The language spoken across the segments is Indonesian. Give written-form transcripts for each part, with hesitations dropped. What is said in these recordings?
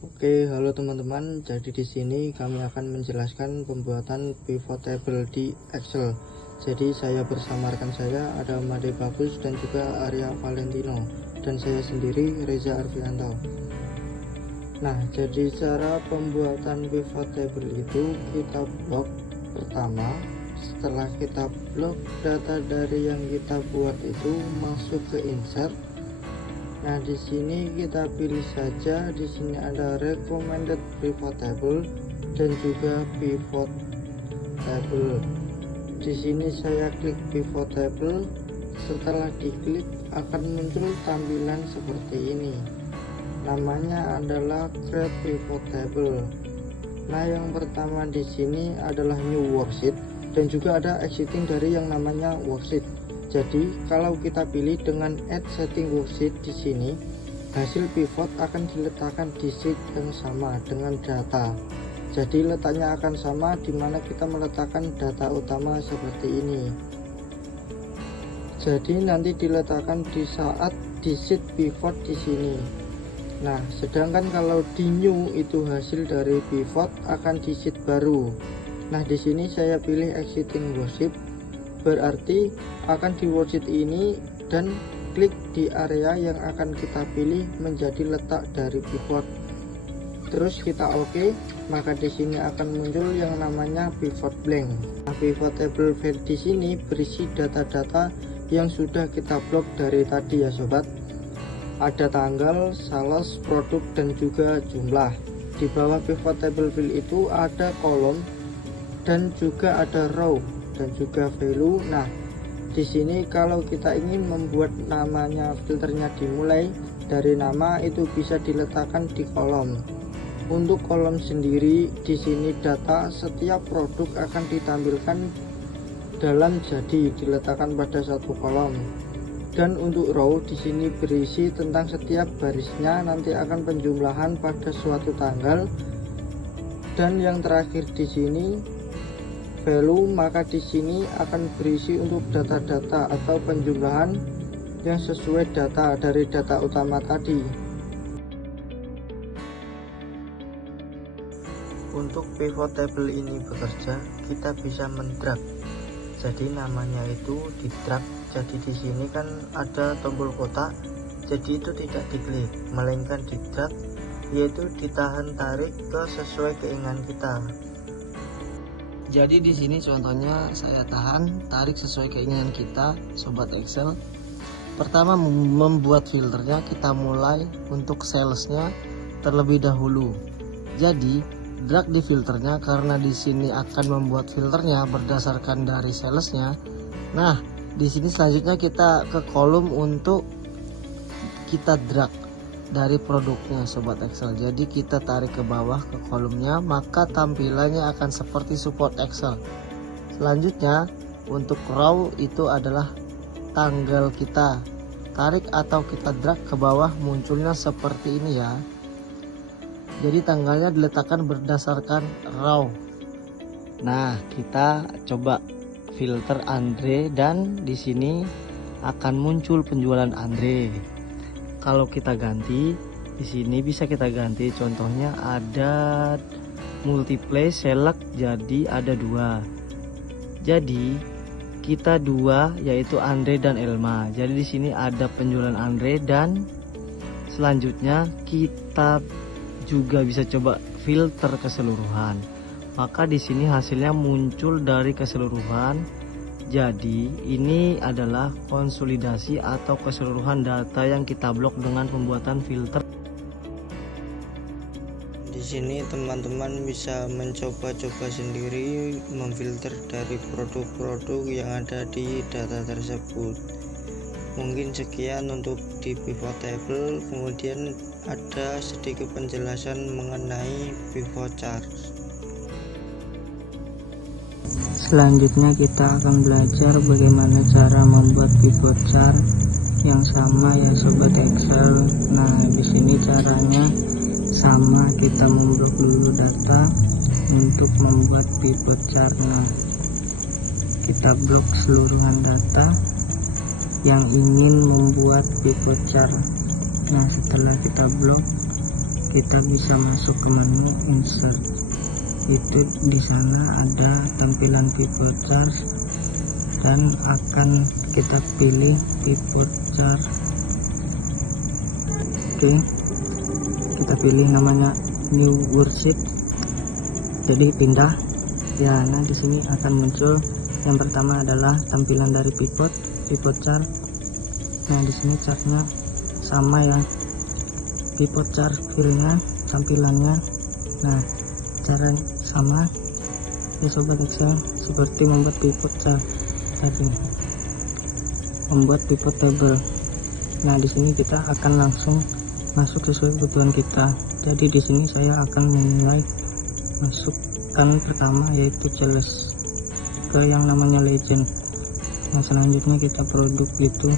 Oke, halo teman-teman. Jadi di sini kami akan menjelaskan pembuatan pivot table di Excel. Jadi saya bersama rekan saya ada Made Bagus dan juga Arya Valentino, dan saya sendiri Reza Arfianto. Nah, jadi cara pembuatan pivot table itu kita blok pertama. Setelah kita blok, data dari yang kita buat itu masuk ke insert. Nah, di sini kita pilih saja. Di sini ada recommended pivot table dan juga pivot table. Di sini saya klik pivot table. Setelah diklik akan muncul tampilan seperti ini. Namanya adalah create pivot table. Nah, yang pertama di sini adalah new worksheet dan juga ada exiting dari yang namanya worksheet. Jadi kalau kita pilih dengan add setting worksheet di sini, hasil pivot akan diletakkan di sheet yang sama dengan data. Jadi letaknya akan sama, dimana kita meletakkan data utama seperti ini. Jadi nanti diletakkan di saat di sheet pivot di sini. Nah, sedangkan kalau di new itu hasil dari pivot akan di sheet baru. Nah, di sini saya pilih exiting worksheet, berarti akan di worksheet ini dan klik di area yang akan kita pilih menjadi letak dari pivot. Terus kita oke, maka di sini akan muncul yang namanya pivot blank. Nah, pivot table file di sini berisi data-data yang sudah kita blok dari tadi ya sobat. Ada tanggal, sales, produk, dan juga jumlah. Di bawah pivot table file itu ada kolom dan juga ada row dan juga value. Nah, di sini kalau kita ingin membuat namanya filternya dimulai dari nama, itu bisa diletakkan di kolom. Untuk kolom sendiri di sini data setiap produk akan ditampilkan dalam jadi diletakkan pada satu kolom. Dan untuk row di sini berisi tentang setiap barisnya, nanti akan penjumlahan pada suatu tanggal. Dan yang terakhir di sini value, maka di sini akan berisi untuk data-data atau penjumlahan yang sesuai data dari data utama tadi. Untuk pivot table ini bekerja, kita bisa mendrag. Jadi namanya itu di drag. Jadi di sini kan ada tombol kotak, jadi itu tidak diklik, melainkan di drag, yaitu ditahan tarik ke sesuai keinginan kita. Jadi di sini contohnya saya tahan tarik sesuai keinginan kita, sobat Excel. Pertama membuat filternya, kita mulai untuk salesnya terlebih dahulu. Jadi drag di filternya, karena di sini akan membuat filternya berdasarkan dari salesnya. Nah, di sini selanjutnya kita ke kolom untuk kita drag dari produknya sobat Excel. Jadi kita tarik ke bawah ke kolomnya, maka tampilannya akan seperti support Excel. Selanjutnya untuk row itu adalah tanggal, kita tarik atau kita drag ke bawah, munculnya seperti ini ya. Jadi tanggalnya diletakkan berdasarkan row. Nah, kita coba filter Andre, dan di sini akan muncul penjualan Andre. Kalau kita ganti di sini bisa kita ganti, contohnya ada multiply select, jadi ada dua. Jadi kita dua, yaitu Andre dan Elma. Jadi di sini ada penjualan Andre, dan selanjutnya kita juga bisa coba filter keseluruhan. Maka di sini hasilnya muncul dari keseluruhan. Jadi ini adalah konsolidasi atau keseluruhan data yang kita blok dengan pembuatan filter. Di sini teman-teman bisa mencoba-coba sendiri memfilter dari produk-produk yang ada di data tersebut. Mungkin sekian untuk di pivot table. Kemudian ada sedikit penjelasan mengenai pivot chart. Selanjutnya kita akan belajar bagaimana cara membuat pivot chart yang sama ya sobat Excel. Nah, di sini caranya sama, kita memblok dulu data untuk membuat pivot chart. Nah, kita blok seluruhan data yang ingin membuat pivot chart. Nah, setelah kita blok, kita bisa masuk ke menu insert. Itu di sana ada tampilan pivot chart dan akan kita pilih pivot chart. Oke, kita pilih namanya new worksheet, jadi pindah ya. Nah di sini akan muncul yang pertama adalah tampilan dari pivot chart. Nah di sini chartnya sama ya, pivot chart filenya, tampilannya. Nah cara sama ya sobat Excel, seperti membuat pivot chart tadi, membuat pivot table. Nah di sini kita akan langsung masuk sesuai kebutuhan kita. Jadi di sini saya akan memulai masukkan pertama yaitu Challenge ke yang namanya Legend. Nah selanjutnya kita produk itu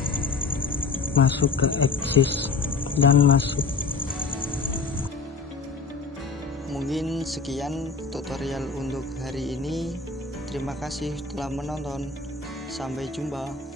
masuk ke Exist dan masuk. Mungkin sekian tutorial untuk hari ini. Terima kasih telah menonton. Sampai jumpa.